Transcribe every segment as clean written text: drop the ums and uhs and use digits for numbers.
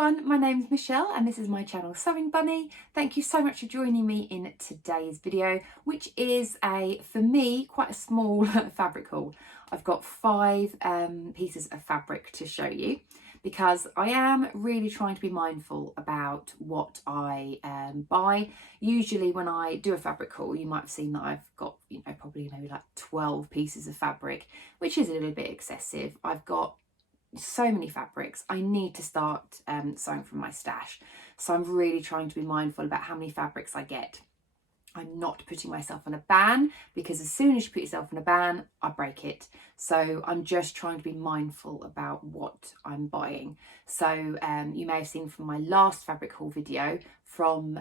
everyone, my name's Michelle and this is my channel Sewing Bunny. Thank you so much for joining me in today's video, which is for me, quite a small fabric haul. I've got 5 pieces of fabric to show you because I am really trying to be mindful about what I buy. Usually when I do a fabric haul, you might have seen that I've got, probably maybe like 12 pieces of fabric, which is a little bit excessive. I've got so many fabrics. I need to start sewing from my stash, so I'm really trying to be mindful about how many fabrics I get. I'm not putting myself on a ban, because as soon as you put yourself on a ban, I break it. So I'm just trying to be mindful about what I'm buying. So you may have seen from my last fabric haul video from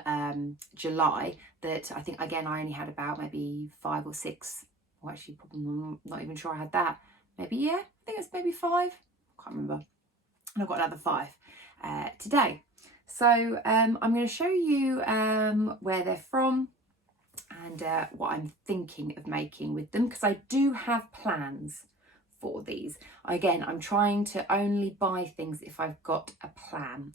July that I think, again, I only had about maybe 5 or 6, or actually probably not even sure I had that. Maybe, yeah, I think it's maybe 5. Can't remember. And I've got another 5 today. So I'm going to show you where they're from and what I'm thinking of making with them, because I do have plans for these. Again, I'm trying to only buy things if I've got a plan.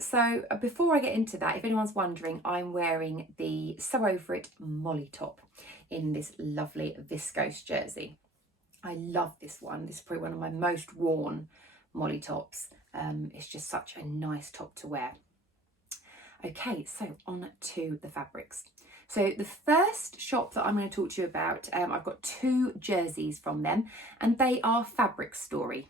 So before I get into that, if anyone's wondering, I'm wearing the Sew Over It Molly top in this lovely viscose jersey. I love this one. This is probably one of my most worn Molly tops. It's just such a nice top to wear. Okay, so on to the fabrics. So the first shop that I'm going to talk to you about, I've got 2 jerseys from them, and they are Fabric Story.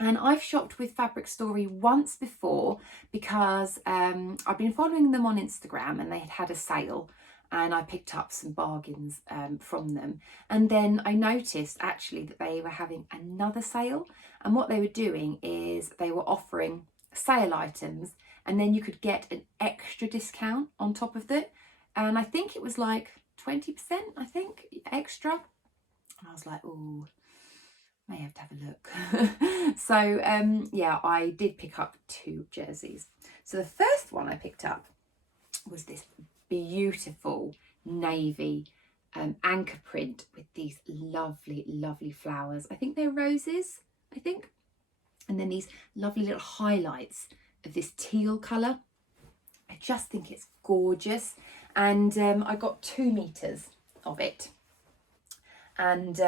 And I've shopped with Fabric Story once before because I've been following them on Instagram and they had a sale, and I picked up some bargains from them. And then I noticed actually that they were having another sale, and what they were doing is they were offering sale items and then you could get an extra discount on top of it. And I think it was like 20%, I think, extra. And I was like, oh, may have to have a look. So yeah, I did pick up 2 jerseys. So the first one I picked up was this beautiful navy anchor print with these lovely flowers. I think they're roses, I think. And then these lovely little highlights of this teal colour. I just think it's gorgeous. And I got 2 meters of it. And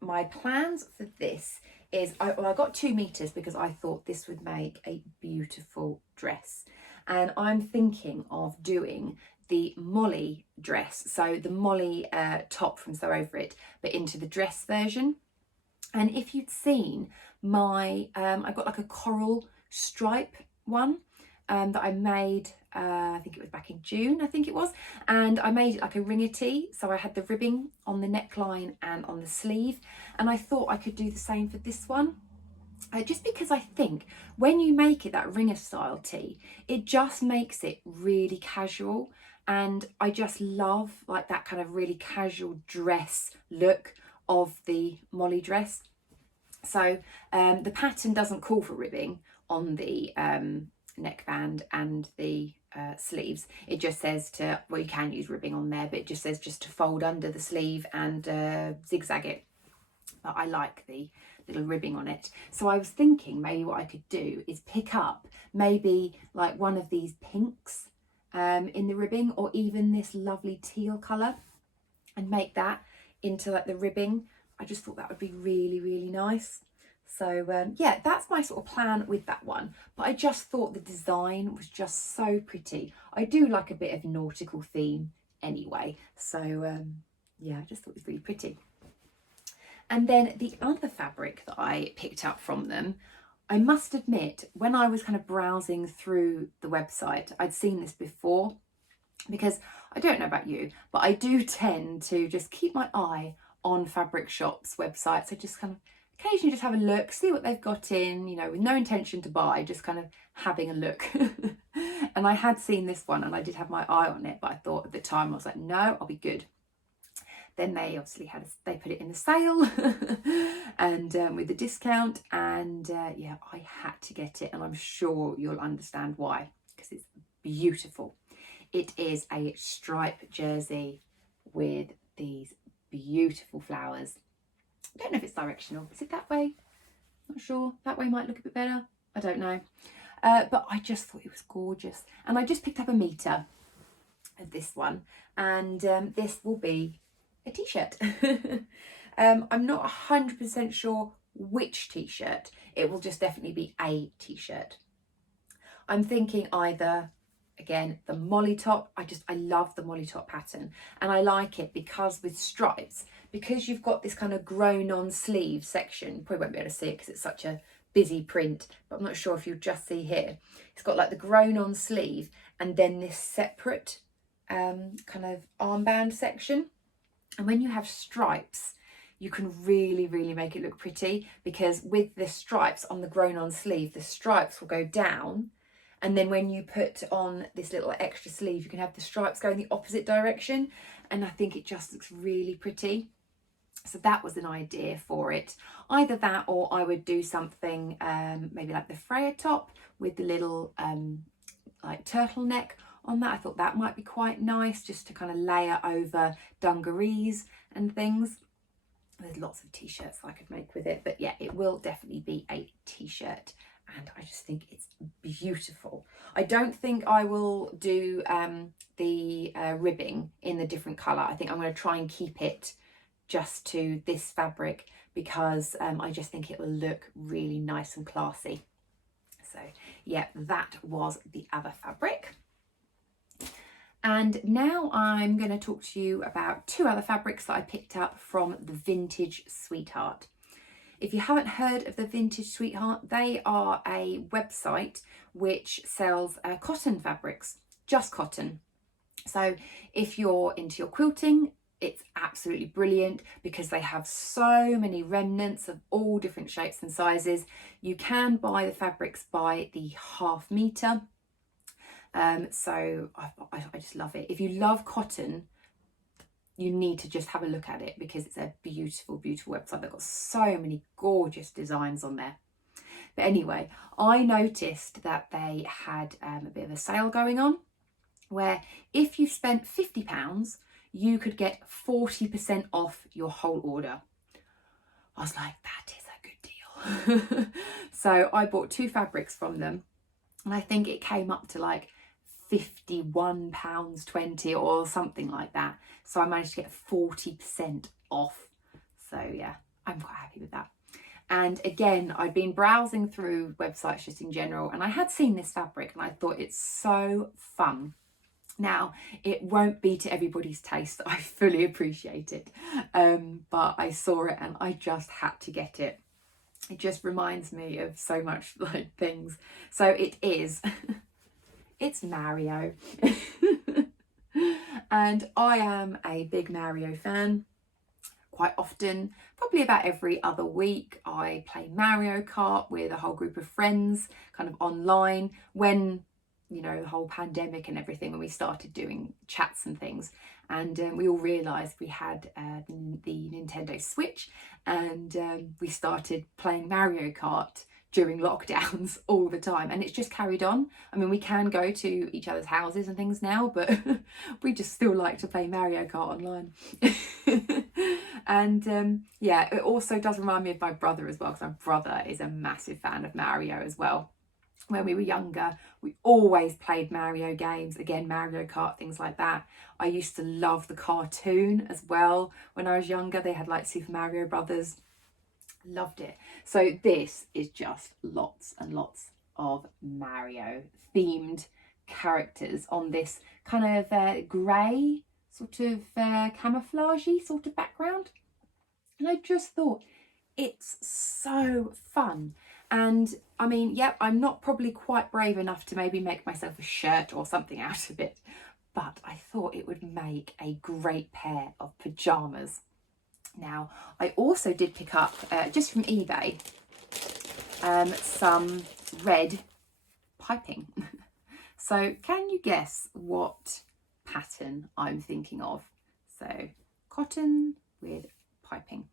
my plans for this is, I got 2 meters because I thought this would make a beautiful dress. And I'm thinking of doing the Molly dress, so the Molly top from Sew Over It, but into the dress version. And if you'd seen my, I got like a coral stripe one that I made, I think it was back in June, I think it was, and I made it like a ringer tee, so I had the ribbing on the neckline and on the sleeve, and I thought I could do the same for this one. Just because I think when you make it that ringer style tee, it just makes it really casual, and I just love like that kind of really casual dress look of the Molly dress. So the pattern doesn't call for ribbing on the neckband and the sleeves. It just says to, well, you can use ribbing on there, but it just says just to fold under the sleeve and zigzag it. But I like the little ribbing on it. So I was thinking maybe what I could do is pick up maybe like one of these pinks in the ribbing, or even this lovely teal colour, and make that into like the ribbing. I just thought that would be really nice. So yeah, that's my sort of plan with that one. But I just thought the design was just so pretty. I do like a bit of nautical theme anyway. So yeah, I just thought it was really pretty. And then the other fabric that I picked up from them, I must admit, when I was kind of browsing through the website, I'd seen this before, because I don't know about you, but I do tend to just keep my eye on fabric shops' websites. I just kind of occasionally just have a look, see what they've got in, with no intention to buy, just kind of having a look. And I had seen this one and I did have my eye on it, but I thought at the time, I was like, no, I'll be good. Then they obviously they put it in the sale and with the discount, and yeah, I had to get it, and I'm sure you'll understand why, because it's beautiful. It is a stripe jersey with these beautiful flowers. I don't know if it's directional. Is it that way? Not sure. That way might look a bit better. I don't know. But I just thought it was gorgeous. And I just picked up a metre of this one, and this will be a t-shirt. I'm not 100% sure which t-shirt. It will just definitely be a t-shirt. I'm thinking either, again, the molly top. I love the molly top pattern, and I like it because with stripes, because you've got this kind of grown on sleeve section. You probably won't be able to see it because it's such a busy print, but I'm not sure if you'll just see here. It's got like the grown on sleeve and then this separate kind of armband section. And when you have stripes, you can really, really make it look pretty, because with the stripes on the grown on sleeve, the stripes will go down. And then when you put on this little extra sleeve, you can have the stripes go in the opposite direction. And I think it just looks really pretty. So that was an idea for it. Either that, or I would do something maybe like the Freya top with the little like turtleneck on that. I thought that might be quite nice, just to kind of layer over dungarees and things. There's lots of t-shirts I could make with it, but yeah, it will definitely be a t-shirt, and I just think it's beautiful. I don't think I will do the ribbing in the different colour. I think I'm going to try and keep it just to this fabric, because I just think it will look really nice and classy. So yeah, that was the other fabric. And now I'm going to talk to you about two other fabrics that I picked up from the Vintage Sweetheart. If you haven't heard of the Vintage Sweetheart, they are a website which sells cotton fabrics, just cotton. So if you're into your quilting, it's absolutely brilliant because they have so many remnants of all different shapes and sizes. You can buy the fabrics by the half metre. So I just love it. If you love cotton, you need to just have a look at it, because it's a beautiful, beautiful website. They've got so many gorgeous designs on there. But anyway, I noticed that they had a bit of a sale going on, where if you spent £50, you could get 40% off your whole order. I was like, that is a good deal. So I bought two fabrics from them, and I think it came up to like £51.20 or something like that. So I managed to get 40% off. So yeah, I'm quite happy with that. And again, I'd been browsing through websites just in general, and I had seen this fabric and I thought it's so fun. Now, it won't be to everybody's taste. I fully appreciate it. But I saw it and I just had to get it. It just reminds me of so much like things. So it is, it's Mario. And I am a big Mario fan. Quite often, probably about every other week, I play Mario Kart with a whole group of friends, kind of online, when, you know, the whole pandemic and everything, when we started doing chats and things. And we all realised we had the Nintendo Switch, and we started playing Mario Kart during lockdowns all the time, and it's just carried on. I mean, we can go to each other's houses and things now, but we just still like to play Mario Kart online. And yeah, it also does remind me of my brother as well, because my brother is a massive fan of Mario as well. When we were younger, we always played Mario games, again, Mario Kart, things like that. I used to love the cartoon as well. When I was younger, they had like Super Mario Brothers. Loved it. So this is just lots and lots of Mario themed characters on this kind of grey, sort of camouflagey sort of background. And I just thought, it's so fun. And I mean, yep, I'm not probably quite brave enough to maybe make myself a shirt or something out of it, but I thought it would make a great pair of pyjamas. Now, I also did pick up, just from eBay, some red piping. So can you guess what pattern I'm thinking of? So cotton with piping.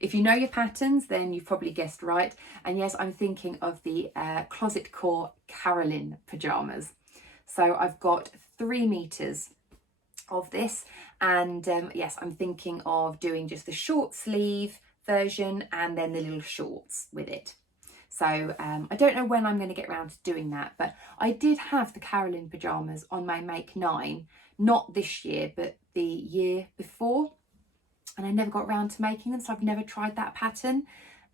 If you know your patterns, then you've probably guessed right. And yes, I'm thinking of the Closet Core Carolyn pyjamas. So I've got 3 meters of this, and yes, I'm thinking of doing just the short sleeve version and then the little shorts with it. So I don't know when I'm going to get around to doing that, but I did have the Carolyn pyjamas on my Make 9, not this year, but the year before. And I never got around to making them, so I've never tried that pattern.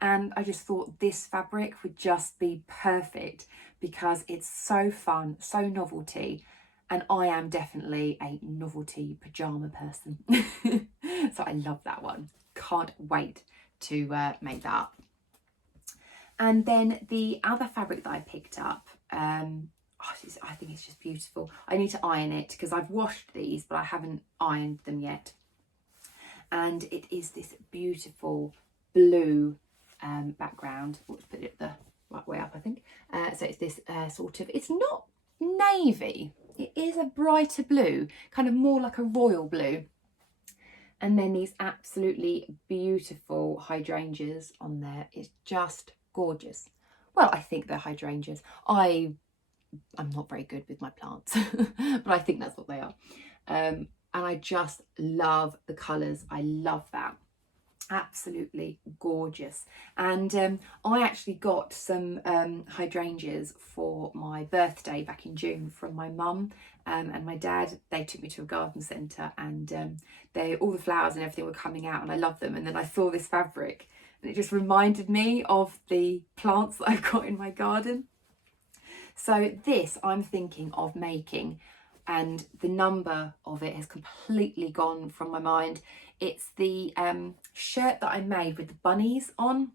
And I just thought this fabric would just be perfect because it's so fun, so novelty. And I am definitely a novelty pyjama person. So I love that one. Can't wait to make that up. And then the other fabric that I picked up, I think it's just beautiful. I need to iron it because I've washed these, but I haven't ironed them yet. And it is this beautiful blue background. Let's put it the right way up, I think. So it's this sort of, it's not navy, it is a brighter blue, kind of more like a royal blue. And then these absolutely beautiful hydrangeas on there. It's just gorgeous. Well, I think they're hydrangeas. I'm not very good with my plants, but I think that's what they are. And I just love the colours. I love that. Absolutely gorgeous. And I actually got some hydrangeas for my birthday back in June from my mum and my dad. They took me to a garden centre, and all the flowers and everything were coming out, and I love them. And then I saw this fabric and it just reminded me of the plants that I've got in my garden. So this I'm thinking of making, and the number of it has completely gone from my mind. It's the shirt that I made with the bunnies on.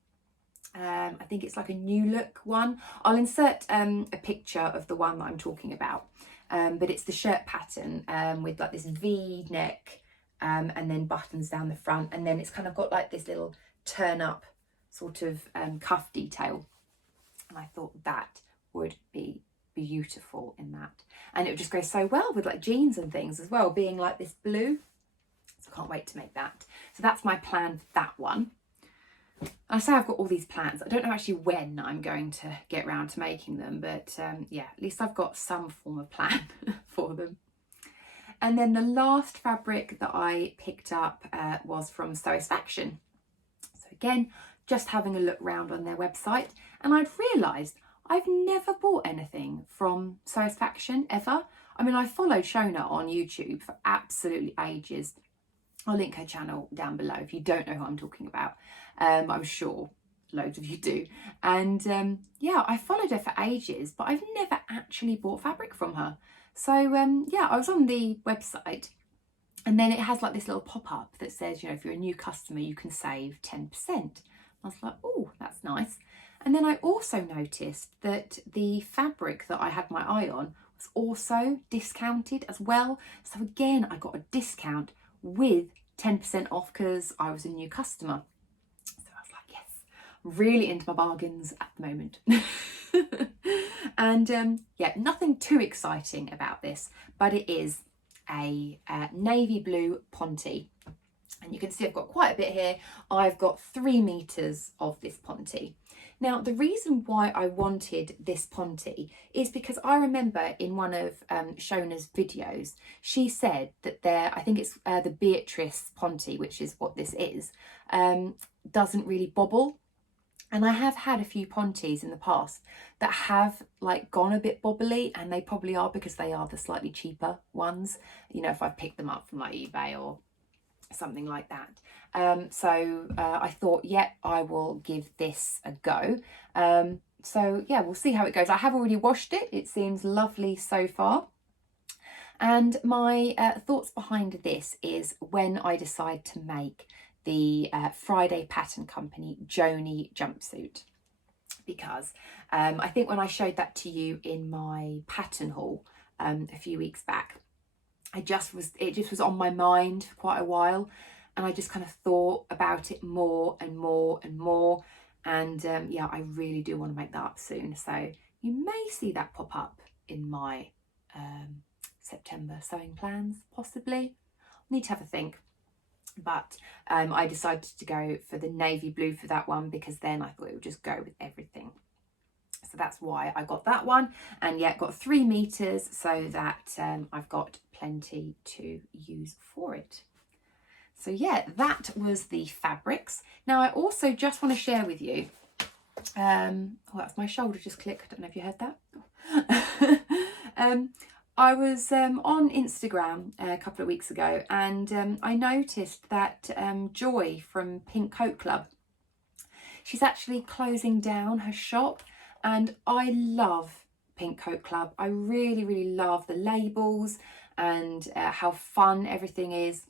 I think it's like a new look one. I'll insert a picture of the one that I'm talking about. But it's the shirt pattern with like this V neck and then buttons down the front. And then it's kind of got like this little turn up sort of cuff detail. And I thought that would be beautiful in that. And it would just go so well with like jeans and things as well, being like this blue. So I can't wait to make that. So that's my plan for that one. I say I've got all these plans. I don't know actually when I'm going to get round to making them, but yeah, at least I've got some form of plan for them. And then the last fabric that I picked up was from Satisfaction. So again, just having a look round on their website, and I'd realised I've never bought anything from Satisfaction ever. I mean, I followed Shona on YouTube for absolutely ages. I'll link her channel down below if you don't know who I'm talking about. I'm sure loads of you do. And yeah, I followed her for ages, but I've never actually bought fabric from her. So yeah, I was on the website, and then it has like this little pop-up that says, you know, if you're a new customer, you can save 10%. I was like, oh, that's nice. And then I also noticed that the fabric that I had my eye on was also discounted as well. So again, I got a discount with 10% off because I was a new customer. So I was like, yes, really into my bargains at the moment. And yeah, nothing too exciting about this, but it is a navy blue Ponte. And you can see I've got quite a bit here. I've got 3 meters of this Ponte. Now, the reason why I wanted this Ponte is because I remember in one of Shona's videos, she said that I think it's the Beatrice Ponte, which is what this is, doesn't really bobble. And I have had a few Pontes in the past that have like gone a bit bobbly, and they probably are because they are the slightly cheaper ones. You know, if I picked them up from like eBay or something like that. So I thought, yeah, I will give this a go. So yeah, we'll see how it goes. I have already washed it. It seems lovely so far. And my thoughts behind this is when I decide to make the Friday Pattern Company Joni jumpsuit. Because I think when I showed that to you in my pattern haul a few weeks back, it just was on my mind for quite a while, and I just kind of thought about it more and more and more. And yeah, I really do want to make that up soon. So you may see that pop up in my September sewing plans, possibly. Need to have a think. But I decided to go for the navy blue for that one, because then I thought it would just go with everything. So that's why I got that one. And yeah, got 3 meters so that I've got plenty to use for it. So yeah, that was the fabrics. Now I also just want to share with you Oh, that's my shoulder just clicked. I don't know if you heard that. I was on Instagram a couple of weeks ago, and I noticed that Joy from Pink Coat Club, she's actually closing down her shop, and I love Pink Coat Club. I really, really love the labels and how fun everything is.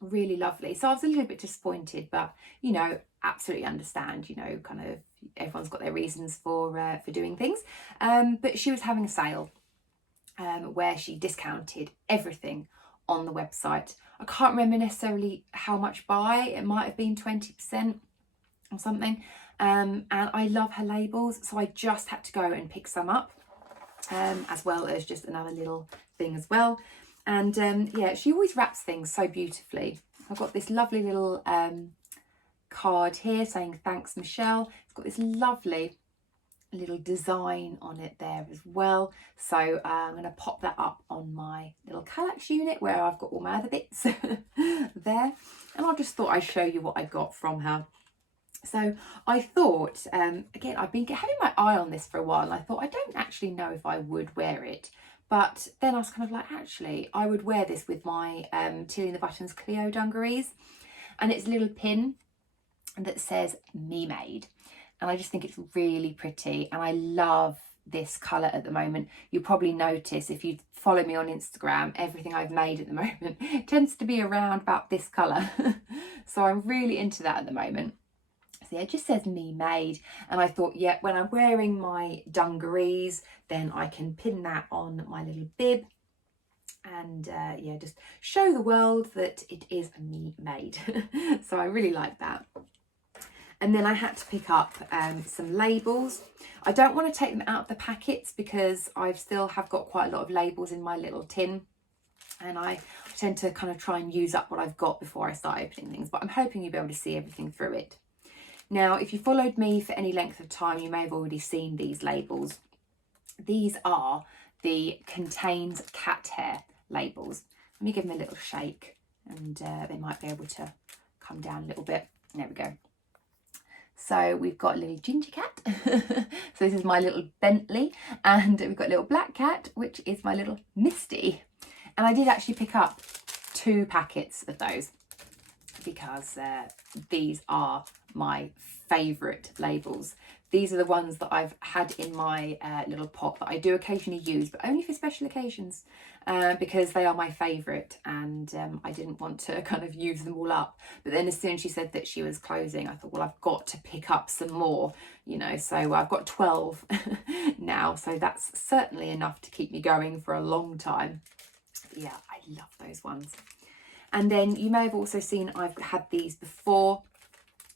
Really lovely. So I was a little bit disappointed, but you know, absolutely understand, you know, kind of everyone's got their reasons for doing things. But she was having a sale where she discounted everything on the website. I can't remember necessarily how much by, it might have been 20% or something. And I love her labels, so I just had to go and pick some up, as well as just another little thing as well. And yeah, she always wraps things so beautifully. I've got this lovely little card here saying thanks, Michelle. It's got this lovely little design on it there as well. So I'm going to pop that up on my little Kallax unit where I've got all my other bits there. And I just thought I'd show you what I got from her. So I thought, again, I've been having my eye on this for a while, and I thought I don't actually know if I would wear it. But then I was kind of like, actually, I would wear this with my Tilly and the Buttons Cleo dungarees. And it's a little pin that says Me Made. And I just think it's really pretty. And I love this colour at the moment. You'll probably notice if you follow me on Instagram, everything I've made at the moment tends to be around about this colour. So I'm really into that at the moment. So yeah, it just says Me Made. And I thought, yeah, when I'm wearing my dungarees, then I can pin that on my little bib and yeah, just show the world that it is Me Made. So I really like that. And then I had to pick up some labels. I don't want to take them out of the packets because I still have got quite a lot of labels in my little tin. And I tend to kind of try and use up what I've got before I start opening things. But I'm hoping you'll be able to see everything through it. Now, if you followed me for any length of time, you may have already seen these labels. These are the Contains Cat Hair labels. Let me give them a little shake and they might be able to come down a little bit. There we go. So we've got a little ginger cat. So this is my little Bentley, and we've got a little black cat, which is my little Misty. And I did actually pick up 2 packets of those because these are my favourite labels. These are the ones that I've had in my little pot that I do occasionally use, but only for special occasions, because they are my favourite, and I didn't want to kind of use them all up. But then as soon as she said that she was closing, I thought, well, I've got to pick up some more, you know, so I've got 12 now, so that's certainly enough to keep me going for a long time. But yeah, I love those ones. And then you may have also seen I've had these before.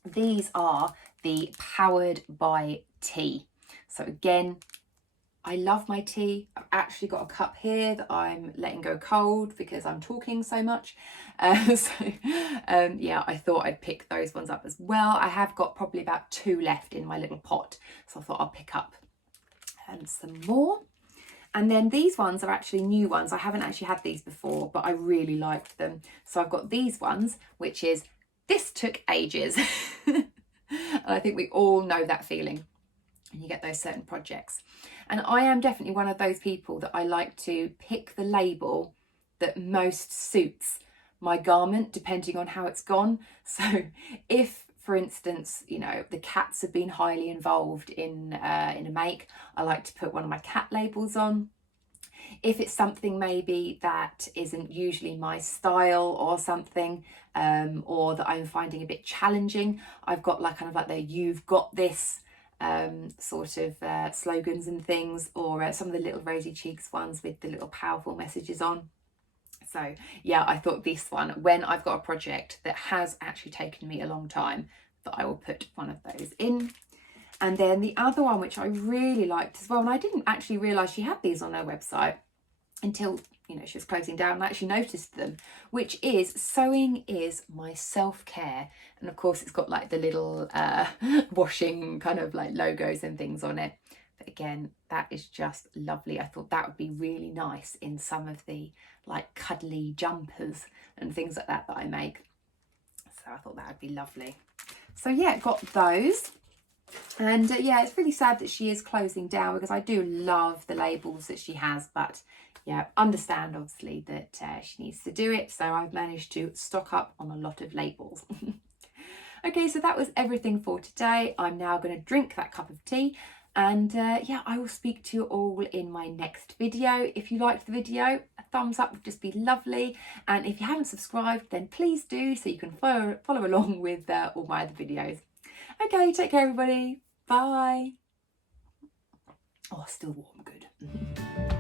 These are the Powered by Tea. So again, I love my tea. I've actually got a cup here that I'm letting go cold because I'm talking so much. Yeah, I thought I'd pick those ones up as well. I have got probably about 2 left in my little pot, so I thought I'll pick up some more. And then these ones are actually new ones. I haven't actually had these before, but I really liked them. So I've got these ones, which is, this took ages. And I think we all know that feeling. And you get those certain projects. And I am definitely one of those people that I like to pick the label that most suits my garment, depending on how it's gone. So if, for instance, you know, the cats have been highly involved in a make, I like to put one of my cat labels on. If it's something maybe that isn't usually my style or something, or that I'm finding a bit challenging, I've got like kind of like the "You've got this" sort of slogans and things, or some of the little rosy cheeks ones with the little powerful messages on. So yeah, I thought this one, when I've got a project that has actually taken me a long time, that I will put one of those in. And then the other one, which I really liked as well, and I didn't actually realise she had these on her website until, you know, she was closing down, and I actually noticed them, which is Sewing is My Self-Care. And of course it's got like the little washing kind of like logos and things on it. But again, that is just lovely. I thought that would be really nice in some of the like cuddly jumpers and things like that that I make. So I thought that would be lovely. So yeah, got those. And yeah, it's really sad that she is closing down, because I do love the labels that she has, but yeah, understand obviously that she needs to do it. So I've managed to stock up on a lot of labels. Okay, so that was everything for today. I'm now going to drink that cup of tea, and yeah, I will speak to you all in my next video. If you liked the video, a thumbs up would just be lovely. And if you haven't subscribed, then please do, so you can follow along with all my other videos. Okay, take care everybody. Bye. Oh, still warm, good.